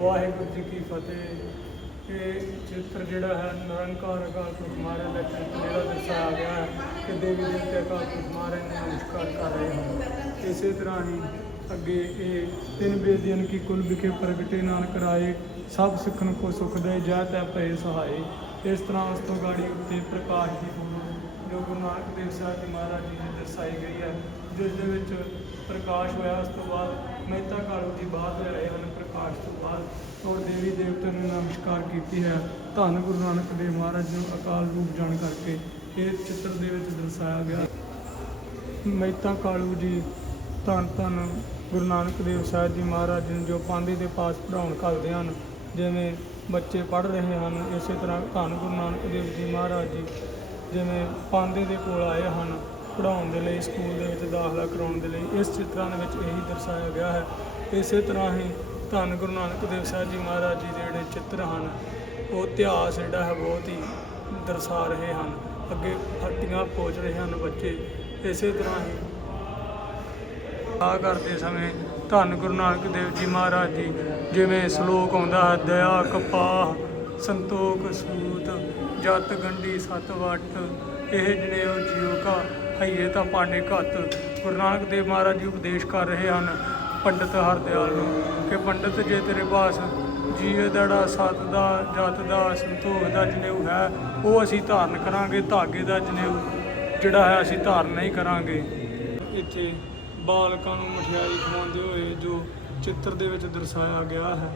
ਵਾਹਿਗੁਰੂ ਜੀ ਕੀ ਫਤਿਹ। ਇਹ ਚਿੱਤਰ ਜਿਹੜਾ ਹੈ, ਨਿਰੰਕਾਰ ਅਕਾਲ ਪੁਰਖ ਮਹਾਰਾਜ ਦਾ ਚਿੱਤਰ ਜਿਹੜਾ ਦਰਸਾਇਆ ਗਿਆ ਹੈ ਕਿ ਦੇਵੀ ਦੇਵਤੇ ਅਕਾਲ ਪੁਰਖ ਮਹਾਰਾਜ ਨੂੰ ਨਮਸਕਾਰ ਕਰ ਰਹੇ ਹਨ। ਇਸੇ ਤਰ੍ਹਾਂ ਹੀ ਅੱਗੇ ਇਹ ਤਿੰਨ ਬੇਦੀਆਂ ਕੀ ਕੁਲ ਵਿਖੇ ਪ੍ਰਗਟੇ ਨਾਨਕ ਰਾਏ, ਸਭ ਸਿੱਖਣ ਕੋ ਸੁਖ ਦੇ ਜੈ ਤੈ ਭਏ ਸਹਾਏ। ਇਸ ਤਰ੍ਹਾਂ ਉਸ ਤੋਂ ਗਾੜੀ ਉੱਤੇ ਪ੍ਰਕਾਸ਼ ਦੀ ਫੋਟੋ ਜੋ ਗੁਰੂ ਨਾਨਕ ਦੇਵ ਸਾਹਿਬ ਜੀ ਮਹਾਰਾਜ ਜੀ ਨੇ ਦਰਸਾਈ ਗਈ ਹੈ। ਜਿਸ ਦੇ ਵਿੱਚ ਪ੍ਰਕਾਸ਼ ਹੋਇਆ, ਉਸ ਤੋਂ ਬਾਅਦ ਮਹਿਤਾ ਕਾਲੂ ਜੀ ਬਾਅਦ ਰਹੇ ਹਨ। ਪ੍ਰਕਾਸ਼ ਤੋਂ ਬਾਅਦ ਔਰ ਦੇਵੀ ਦੇਵਤਿਆਂ ਨੂੰ ਨਮਸਕਾਰ ਕੀਤੀ ਹੈ। ਧੰਨ ਗੁਰੂ ਨਾਨਕ ਦੇਵ ਮਹਾਰਾਜ ਨੂੰ ਅਕਾਲ ਰੂਪ ਜਾਣ ਕਰਕੇ ਇਹ ਚਿੱਤਰ ਦੇ ਵਿੱਚ ਦਰਸਾਇਆ ਗਿਆ। ਮਹਿਤਾ ਕਾਲੂ ਜੀ, ਧੰਨ ਧੰਨ ਗੁਰੂ ਨਾਨਕ ਦੇਵ ਸਾਹਿਬ ਜੀ ਮਹਾਰਾਜ ਨੂੰ ਜੋ ਪਾਂਦੇ ਦੇ ਪਾਸ ਪੜਾਉਣ ਕਰਦੇ ਹਨ, ਜਿਵੇਂ ਬੱਚੇ ਪੜ੍ਹ ਰਹੇ ਹਨ, ਇਸੇ ਤਰ੍ਹਾਂ ਧੰਨ ਗੁਰੂ ਨਾਨਕ ਦੇਵ ਜੀ ਮਹਾਰਾਜ ਜੀ, ਜਿਵੇਂ ਪਾਂਦੇ ਦੇ ਕੋਲ ਆਏ ਹਨ ਪੜਾਉਣ ਦੇ ਲਈ, ਸਕੂਲ ਦੇ ਵਿੱਚ ਦਾਖਲਾ ਕਰਾਉਣ ਦੇ ਲਈ ਇਸ ਚਿੱਤਰਾਂ ਦੇ ਵਿੱਚ ਇਹੀ ਦਰਸਾਇਆ ਗਿਆ ਹੈ। ਇਸੇ ਤਰ੍ਹਾਂ ਹੀ ਧੰਨ ਗੁਰੂ ਨਾਨਕ ਦੇਵ ਸਾਹਿਬ ਜੀ ਮਹਾਰਾਜ ਜੀ ਦੇ ਜਿਹੜੇ ਚਿੱਤਰ ਹਨ, ਉਹ ਇਤਿਹਾਸ ਜਿਹੜਾ ਹੈ ਬਹੁਤ ਹੀ ਦਰਸਾ ਰਹੇ ਹਨ, ਅੱਗੇ ਹੱਟੀਆਂ ਪਹੁੰਚ ਰਹੇ ਹਨ ਬੱਚੇ। ਇਸੇ ਤਰ੍ਹਾਂ ਹੀ ਆ ਕਰਦੇ ਸਮੇਂ ਧੰਨ ਗੁਰੂ ਨਾਨਕ ਦੇਵ ਜੀ ਮਹਾਰਾਜ ਜੀ, ਜਿਵੇਂ ਸ਼ਲੋਕ ਆਉਂਦਾ ਹੈ, ਦਇਆ ਕਪਾਹ ਸੰਤੋਖ ਸੂਤ, ਜਤ ਗੰਢੀ ਸਤ ਵਟ ਇਹ ਜਨੇਊ ਜੀਉ ਕਾ ਹਈਏ ਤਾਂ ਪਾਣੇ ਘੱਤ। ਗੁਰੂ ਨਾਨਕ ਦੇਵ ਮਹਾਰਾਜ ਜੀ ਉਪਦੇਸ਼ ਕਰ ਰਹੇ ਹਨ ਪੰਡਤ ਹਰਦਿਆਲ ਨੂੰ ਕਿ ਪੰਡਤ ਜੇ ਤੇਰੇ ਪਾਸ ਜੀਵੇ ਦੜਾ ਸਤ ਦਾ ਜਤ ਦਾ ਸੰਤੋਖ ਦਾ ਜਨੇਊ ਹੈ, ਉਹ ਅਸੀਂ ਧਾਰਨ ਕਰਾਂਗੇ, ਧਾਗੇ ਦਾ ਜਨੇਊ ਜਿਹੜਾ ਹੈ ਅਸੀਂ ਧਾਰਨ ਨਹੀਂ ਕਰਾਂਗੇ। ਇੱਥੇ ਬਾਲਕਾਂ ਨੂੰ ਮਠਿਆਈ ਖਵਾਉਂਦੇ ਹੋਏ ਜੋ ਚਿੱਤਰ ਦੇ ਵਿੱਚ ਦਰਸਾਇਆ ਗਿਆ ਹੈ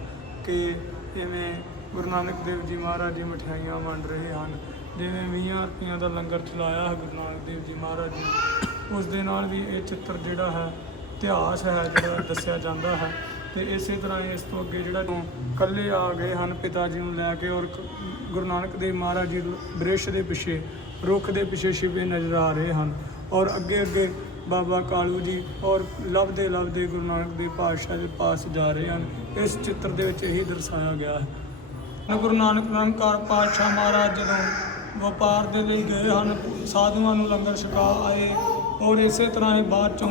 ਕਿ ਇਵੇਂ ਗੁਰੂ ਨਾਨਕ ਦੇਵ ਜੀ ਮਹਾਰਾਜ ਜੀ ਮਠਿਆਈਆਂ ਵੰਡ ਰਹੇ ਹਨ। ਜਿਵੇਂ 20 ਰੁਪਈਆਂ ਦਾ ਲੰਗਰ ਚਲਾਇਆ ਹੈ ਗੁਰੂ ਨਾਨਕ ਦੇਵ ਜੀ ਮਹਾਰਾਜ ਨੇ। ਉਸ ਦੇ ਨਾਲ ਵੀ ਇਹ ਚਿੱਤਰ ਜਿਹੜਾ ਹੈ, ਇਤਿਹਾਸ ਹੈ, ਜਿਹੜਾ ਦੱਸਿਆ ਜਾਂਦਾ ਹੈ। ਤੇ ਇਸੇ ਤਰ੍ਹਾਂ ਹੀ ਇਸ ਤੋਂ ਅੱਗੇ ਜਿਹੜਾ ਤੋਂ ਕੱਲੇ ਆ ਗਏ ਹਨ ਪਿਤਾ ਜੀ ਨੂੰ ਲੈ ਕੇ ਔਰ ਗੁਰੂ ਨਾਨਕ ਦੇਵ ਮਹਾਰਾਜ ਜੀ ਦ੍ਰਿਸ਼ ਦੇ ਪਿੱਛੇ, ਰੁੱਖ ਦੇ ਪਿੱਛੇ ਛਿਪੇ ਨਜ਼ਰ ਆ ਰਹੇ ਹਨ। ਔਰ ਅੱਗੇ ਅੱਗੇ ਬਾਬਾ ਕਾਲੂ ਜੀ ਔਰ ਲੱਭਦੇ ਲੱਭਦੇ ਗੁਰੂ ਨਾਨਕ ਦੇਵ ਪਾਤਸ਼ਾਹ ਦੇ ਪਾਸ ਜਾ ਰਹੇ ਹਨ। ਇਸ ਚਿੱਤਰ ਦੇ ਵਿੱਚ ਇਹੀ ਦਰਸਾਇਆ ਗਿਆ ਹੈ। ਗੁਰੂ ਨਾਨਕ ਨਿਰੰਕਾਰ ਪਾਤਸ਼ਾਹ ਮਹਾਰਾਜ ਜਦੋਂ ਵਪਾਰ ਦੇ ਲਈ ਗਏ ਹਨ, ਸਾਧੂਆਂ ਨੂੰ ਲੰਗਰ ਛਕਾ ਆਏ ਔਰ ਇਸੇ ਤਰ੍ਹਾਂ ਹੀ ਬਾਅਦ ਚੋਂ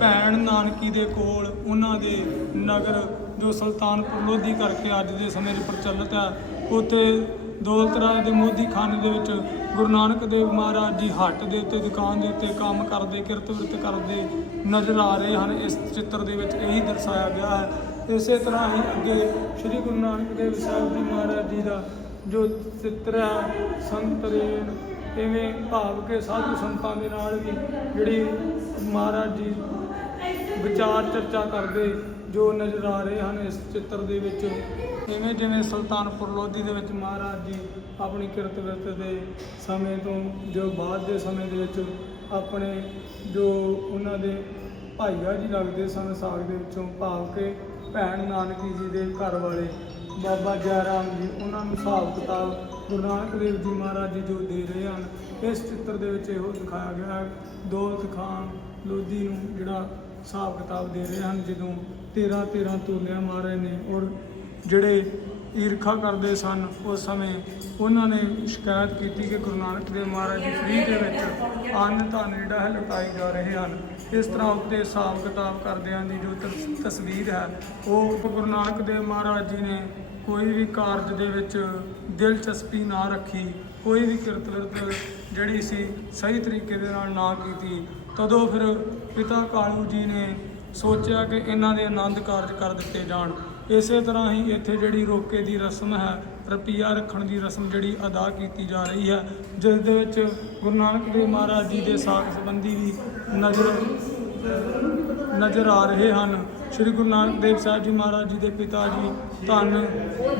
ਭੈਣ ਨਾਨਕੀ ਦੇ ਕੋਲ ਉਹਨਾਂ ਦੇ ਨਗਰ ਜੋ ਸੁਲਤਾਨਪੁਰ ਲੋਧੀ ਕਰਕੇ ਅੱਜ ਦੇ ਸਮੇਂ 'ਚ ਪ੍ਰਚਲਿਤ ਹੈ, ਉੱਥੇ ਦੌਲਤ ਰਾਏ ਦੇ ਮੋਦੀ ਖਾਨੇ ਦੇ ਵਿੱਚ ਗੁਰੂ ਨਾਨਕ ਦੇਵ ਮਹਾਰਾਜ ਜੀ ਹੱਟ ਦੇ ਉੱਤੇ, ਦੁਕਾਨ ਦੇ ਉੱਤੇ ਕੰਮ ਕਰਦੇ, ਕਿਰਤ ਵਿਰਤ ਕਰਦੇ ਨਜ਼ਰ ਆ ਰਹੇ ਹਨ, ਇਸ ਚਿੱਤਰ ਦੇ ਵਿੱਚ ਇਹੀ ਦਰਸਾਇਆ ਗਿਆ ਹੈ। ਇਸੇ ਤਰ੍ਹਾਂ ਹੀ ਅੱਗੇ ਸ੍ਰੀ ਗੁਰੂ ਨਾਨਕ ਦੇਵ ਸਾਹਿਬ ਜੀ ਮਹਾਰਾਜ ਜੀ ਦਾ ਜੋ ਚਿੱਤਰ ਸੰਤ ਸੰਤਰੇਨ ਇਵੇਂ ਭਾਵ ਕੇ ਸਾਧੂ ਸੰਤਾਂ ਦੇ ਨਾਲ ਵੀ ਜਿਹੜੀ ਮਹਾਰਾਜ ਜੀ ਵਿਚਾਰ ਚਰਚਾ ਕਰਦੇ, ਜੋ ਨਜ਼ਰ ਆ ਰਹੇ ਹਨ ਇਸ ਚਿੱਤਰ ਦੇ ਵਿੱਚ। ਇਵੇਂ ਜਿਵੇਂ ਸੁਲਤਾਨਪੁਰ ਲੋਧੀ ਦੇ ਵਿੱਚ ਮਹਾਰਾਜ ਜੀ ਆਪਣੀ ਕਿਰਤ ਵਿਰਤ ਦੇ ਸਮੇਂ ਤੋਂ, ਜੋ ਬਾਅਦ ਦੇ ਸਮੇਂ ਦੇ ਵਿੱਚ ਆਪਣੇ ਜੋ ਉਹਨਾਂ ਦੇ ਭਾਈਆ ਜੀ ਲੱਗਦੇ ਸਨ ਸਾਗ ਦੇ ਵਿੱਚੋਂ, ਭਾਵ ਕੇ ਭੈਣ ਨਾਨਕੀ ਜੀ ਦੇ ਘਰ ਵਾਲੇ ਬਾਬਾ ਜੈ ਰਾਮ ਜੀ, ਉਹਨਾਂ ਨੂੰ ਹਿਸਾਬ ਕਿਤਾਬ ਗੁਰੂ ਨਾਨਕ ਦੇਵ ਜੀ ਮਹਾਰਾਜ ਜੀ ਜੋ ਦੇ ਰਹੇ ਹਨ, ਇਸ ਚਿੱਤਰ ਦੇ ਵਿੱਚ ਇਹੋ ਦਿਖਾਇਆ ਗਿਆ ਹੈ, ਦੌਲਤ ਖਾਨ ਲੋਧੀ ਨੂੰ ਜਿਹੜਾ ਹਿਸਾਬ ਕਿਤਾਬ ਦੇ ਰਹੇ ਹਨ, ਜਦੋਂ 13 13 ਤੋਲਿਆਂ ਮਾਰੇ ਨੇ ਔਰ ਜਿਹੜੇ ਈਰਖਾ ਕਰਦੇ ਸਨ, ਉਸ ਸਮੇਂ ਉਹਨਾਂ ਨੇ ਸ਼ਿਕਾਇਤ ਕੀਤੀ ਕਿ ਗੁਰੂ ਨਾਨਕ ਦੇਵ ਮਹਾਰਾਜ ਜੀ ਫ੍ਰੀ ਦੇ ਵਿੱਚ ਅੰਨ ਧਨ ਜਿਹੜਾ ਹੈ ਲੁਟਾਈ ਜਾ ਰਹੇ ਹਨ। ਇਸ ਤਰ੍ਹਾਂ ਉੱਤੇ ਹਿਸਾਬ ਕਿਤਾਬ ਕਰਦਿਆਂ ਦੀ ਜੋ ਤਸ- ਤਸਵੀਰ ਹੈ, ਉਹ ਗੁਰੂ ਨਾਨਕ ਦੇਵ ਮਹਾਰਾਜ ਜੀ ਨੇ ਕੋਈ ਵੀ ਕਾਰਜ ਦੇ ਵਿੱਚ ਦਿਲਚਸਪੀ ਨਾ ਰੱਖੀ, ਕੋਈ ਵੀ ਕਿਰਤ ਵਿਰਤ ਜਿਹੜੀ ਸੀ ਸਹੀ ਤਰੀਕੇ ਦੇ ਨਾਲ ਨਾ ਕੀਤੀ, ਤਦੋਂ ਫਿਰ ਪਿਤਾ ਕਾਲੂ ਜੀ ਨੇ ਸੋਚਿਆ ਕਿ ਇਹਨਾਂ ਦੇ ਆਨੰਦ ਕਾਰਜ ਕਰ ਦਿੱਤੇ ਜਾਣ। ਇਸੇ ਤਰ੍ਹਾਂ ਹੀ ਇੱਥੇ ਜਿਹੜੀ ਰੋਕੇ ਦੀ ਰਸਮ ਹੈ, ਰੁਪਈਆ ਰੱਖਣ ਦੀ ਰਸਮ ਜਿਹੜੀ ਅਦਾ ਕੀਤੀ ਜਾ ਰਹੀ ਹੈ, ਜਿਸ ਦੇ ਵਿੱਚ ਗੁਰੂ ਨਾਨਕ ਦੇਵ ਮਹਾਰਾਜ ਜੀ ਦੇ ਸਾਖ ਸੰਬੰਧੀ ਵੀ ਨਜ਼ਰ ਨਜ਼ਰ ਆ ਰਹੇ ਹਨ। ਸ੍ਰੀ ਗੁਰੂ ਨਾਨਕ ਦੇਵ ਸਾਹਿਬ ਜੀ ਮਹਾਰਾਜ ਜੀ ਦੇ ਪਿਤਾ ਜੀ, ਧੰਨ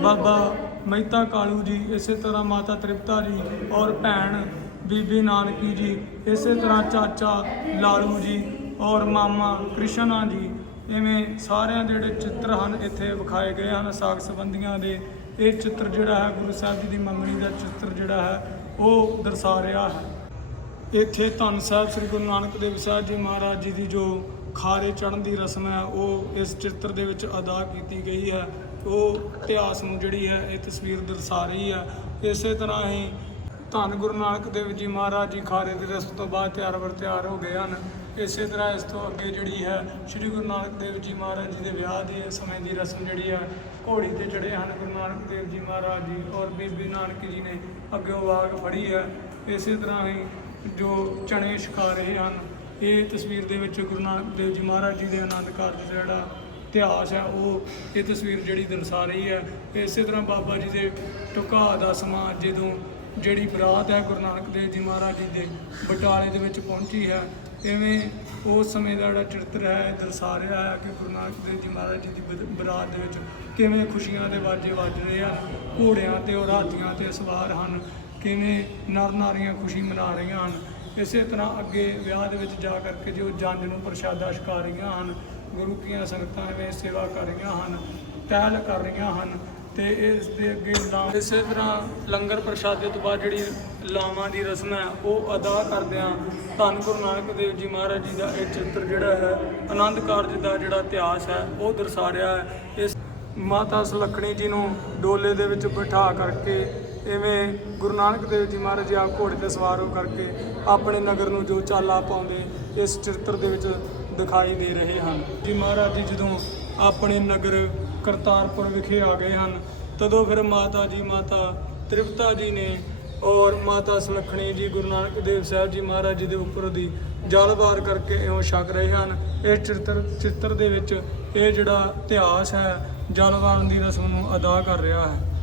ਬਾਬਾ ਮਹਿਤਾ ਕਾਲੂ ਜੀ, ਇਸੇ ਤਰ੍ਹਾਂ ਮਾਤਾ ਤ੍ਰਿਪਤਾ ਜੀ ਔਰ ਭੈਣ ਬੀਬੀ ਨਾਨਕੀ ਜੀ, ਇਸੇ ਤਰ੍ਹਾਂ ਚਾਚਾ ਲਾਲੂ ਜੀ ਔਰ ਮਾਮਾ ਕ੍ਰਿਸ਼ਨਾ ਜੀ, ਇਵੇਂ ਸਾਰਿਆਂ ਦੇ ਜਿਹੜੇ ਚਿੱਤਰ ਹਨ ਇੱਥੇ ਵਿਖਾਏ ਗਏ ਹਨ, ਸਾਖ ਸੰਬੰਧੀਆਂ ਦੇ। ਇਹ ਚਿੱਤਰ ਜਿਹੜਾ ਹੈ ਗੁਰੂ ਸਾਹਿਬ ਜੀ ਦੀ ਮੰਗਣੀ ਦਾ ਚਿੱਤਰ ਜਿਹੜਾ ਹੈ, ਉਹ ਦਰਸਾ ਰਿਹਾ ਹੈ। ਇੱਥੇ ਧੰਨ ਸਾਹਿਬ ਸ੍ਰੀ ਗੁਰੂ ਨਾਨਕ ਦੇਵ ਸਾਹਿਬ ਜੀ ਮਹਾਰਾਜ ਜੀ ਦੀ ਜੋ ਖਾਰੇ ਚੜ੍ਹਨ ਦੀ ਰਸਮ ਹੈ, ਉਹ ਇਸ ਚਿੱਤਰ ਦੇ ਵਿੱਚ ਅਦਾ ਕੀਤੀ ਗਈ ਹੈ। ਉਹ ਇਤਿਹਾਸ ਨੂੰ ਜਿਹੜੀ ਹੈ, ਇਹ ਤਸਵੀਰ ਦਰਸਾ ਰਹੀ ਹੈ। ਇਸੇ ਤਰ੍ਹਾਂ ਹੀ ਧੰਨ ਗੁਰੂ ਨਾਨਕ ਦੇਵ ਜੀ ਮਹਾਰਾਜ ਜੀ ਖਾਰੇ ਦੀ ਰਸਮ ਤੋਂ ਬਾਅਦ ਤਿਆਰ ਵਰ ਤਿਆਰ ਹੋ ਗਏ ਹਨ। ਇਸੇ ਤਰ੍ਹਾਂ ਇਸ ਤੋਂ ਅੱਗੇ ਜਿਹੜੀ ਹੈ, ਸ੍ਰੀ ਗੁਰੂ ਨਾਨਕ ਦੇਵ ਜੀ ਮਹਾਰਾਜ ਜੀ ਦੇ ਵਿਆਹ ਦੇ ਸਮੇਂ ਦੀ ਰਸਮ ਜਿਹੜੀ ਹੈ, ਘੋੜੀ ਤੇ ਚੜੇ ਹਨ ਗੁਰੂ ਨਾਨਕ ਦੇਵ ਜੀ ਮਹਾਰਾਜ ਜੀ ਔਰ ਬੀਬੀ ਨਾਨਕ ਜੀ ਨੇ ਅੱਗੇ ਵਾਗ ਫੜੀ ਹੈ। ਇਸੇ ਤਰ੍ਹਾਂ ਹੀ ਜੋ ਚਣੇ ਛਕਾ ਰਹੇ ਹਨ ਇਹ ਤਸਵੀਰ ਦੇ ਵਿੱਚ ਗੁਰੂ ਨਾਨਕ ਦੇਵ ਜੀ ਮਹਾਰਾਜ ਜੀ ਦੇ ਆਨੰਦ ਕਾਰਜ ਦਾ ਜਿਹੜਾ ਇਤਿਹਾਸ ਹੈ, ਉਹ ਇਹ ਤਸਵੀਰ ਜਿਹੜੀ ਦਰਸਾ ਰਹੀ ਹੈ। ਇਸੇ ਤਰ੍ਹਾਂ ਬਾਬਾ ਜੀ ਦੇ ਢੁਕਾ ਦਾ ਸਮਾਂ ਜਦੋਂ ਜਿਹੜੀ ਬਰਾਤ ਹੈ ਗੁਰੂ ਨਾਨਕ ਦੇਵ ਜੀ ਮਹਾਰਾਜ ਜੀ ਦੇ ਬਟਾਲੇ ਦੇ ਵਿੱਚ ਪਹੁੰਚੀ ਹੈ ਇਵੇਂ ਉਸ ਸਮੇਂ ਦਾ ਜਿਹੜਾ ਚਰਿੱਤਰ ਹੈ, ਇਹ ਦਰਸਾ ਰਿਹਾ ਹੈ ਕਿ ਗੁਰੂ ਨਾਨਕ ਦੇਵ ਜੀ ਮਹਾਰਾਜ ਜੀ ਦੀ ਬਰ- ਬਰਾਤ ਦੇ ਵਿੱਚ ਕਿਵੇਂ ਖੁਸ਼ੀਆਂ ਦੇ ਵਾਜੇ ਵੱਜ ਰਹੇ ਆ ਘੋੜਿਆਂ ਤੇ ਔਰ ਹਾਥੀਆਂ ਤੇ ਸਵਾਰ ਹਨ, ਕਿਵੇਂ ਨਰ ਨਾਰੀਆਂ ਖੁਸ਼ੀ ਮਨਾ ਰਹੀਆਂ ਹਨ। ਇਸੇ ਤਰ੍ਹਾਂ ਅੱਗੇ ਵਿਆਹ ਦੇ ਵਿੱਚ ਜਾ ਕਰਕੇ ਜੋ ਜੰਜ ਨੂੰ ਪ੍ਰਸ਼ਾਦਾ ਛਕਾ ਰਹੀਆਂ ਹਨ, ਗੁਰੂ ਕੀਆਂ ਸੰਗਤਾਂ ਐਵੇਂ ਸੇਵਾ ਕਰ ਰਹੀਆਂ ਹਨ, ਟਹਿਲ ਕਰ ਰਹੀਆਂ ਹਨ ਤੇ ਇਸ ਦੇ ਅੱਗੇ ਲਾ ਇਸੇ ਤਰ੍ਹਾਂ ਲੰਗਰ ਪ੍ਰਸ਼ਾਦੇ ਤੋਂ ਬਾਅਦ ਜਿਹੜੀ ਲਾਵਾਂ ਦੀ ਰਸਮ ਹੈ, ਉਹ ਅਦਾ ਕਰਦਿਆਂ ਧੰਨ ਗੁਰੂ ਨਾਨਕ ਦੇਵ ਜੀ ਮਹਾਰਾਜ ਜੀ ਦਾ ਇਹ ਚਿੱਤਰ ਜਿਹੜਾ ਹੈ, ਆਨੰਦ ਕਾਰਜ ਦਾ ਜਿਹੜਾ ਇਤਿਹਾਸ ਹੈ, ਉਹ ਦਰਸਾ ਰਿਹਾ ਹੈ। ਇਸ ਮਾਤਾ ਸੁਲੱਖਣੀ ਜੀ ਨੂੰ ਡੋਲੇ ਦੇ ਵਿੱਚ ਬਿਠਾ ਕਰਕੇ ਇਵੇਂ ਗੁਰੂ ਨਾਨਕ ਦੇਵ ਜੀ ਮਹਾਰਾਜ ਆਪ ਘੋੜੇ ਤੇ ਸਵਾਰ ਹੋ ਕਰਕੇ ਆਪਣੇ ਨਗਰ ਨੂੰ ਜੋ ਚਾਲਾ ਪਾਉਂਦੇ, ਇਸ ਚਰਿੱਤਰ ਦੇ ਵਿੱਚ ਦਿਖਾਈ ਦੇ ਰਹੇ ਹਨ। ਜੀ ਮਹਾਰਾਜ ਜੀ, ਜਦੋਂ ਆਪਣੇ ਨਗਰ ਕਰਤਾਰਪੁਰ ਵਿਖੇ ਆ ਗਏ ਹਨ, ਤਦੋਂ ਫਿਰ ਮਾਤਾ ਜੀ, ਮਾਤਾ ਤ੍ਰਿਪਤਾ ਜੀ ਨੇ ਔਰ ਮਾਤਾ ਸੁਲੱਖਣੀ ਜੀ, ਗੁਰੂ ਨਾਨਕ ਦੇਵ ਸਾਹਿਬ ਜੀ ਮਹਾਰਾਜ ਜੀ ਦੇ ਉੱਪਰ ਦੀ ਜਲਵਾਰ ਕਰਕੇ ਇਉਂ ਛਕ ਰਹੇ ਹਨ। ਇਹ ਚਿੱਤਰ ਚਿੱਤਰ ਦੇ ਵਿੱਚ ਇਹ ਜਿਹੜਾ ਇਤਿਹਾਸ ਹੈ ਜਲਵਾਰਨ ਦੀ ਰਸਮ ਨੂੰ ਅਦਾ ਕਰ ਰਿਹਾ ਹੈ।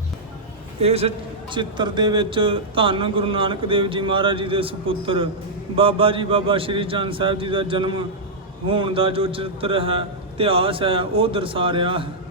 ਇਸ ਚਿੱਤਰ ਦੇ ਵਿੱਚ ਧੰਨ ਗੁਰੂ ਨਾਨਕ ਦੇਵ ਜੀ ਮਹਾਰਾਜ ਜੀ ਦੇ ਸੁਪੁੱਤਰ, ਬਾਬਾ ਜੀ ਬਾਬਾ ਸ਼੍ਰੀ ਚੰਦ ਸਾਹਿਬ ਜੀ ਦਾ ਜਨਮ ਹੋਣ ਦਾ ਜੋ ਚਿੱਤਰ ਹੈ, ਇਤਿਹਾਸ ਹੈ, ਉਹ ਦਰਸਾ ਰਿਹਾ ਹੈ।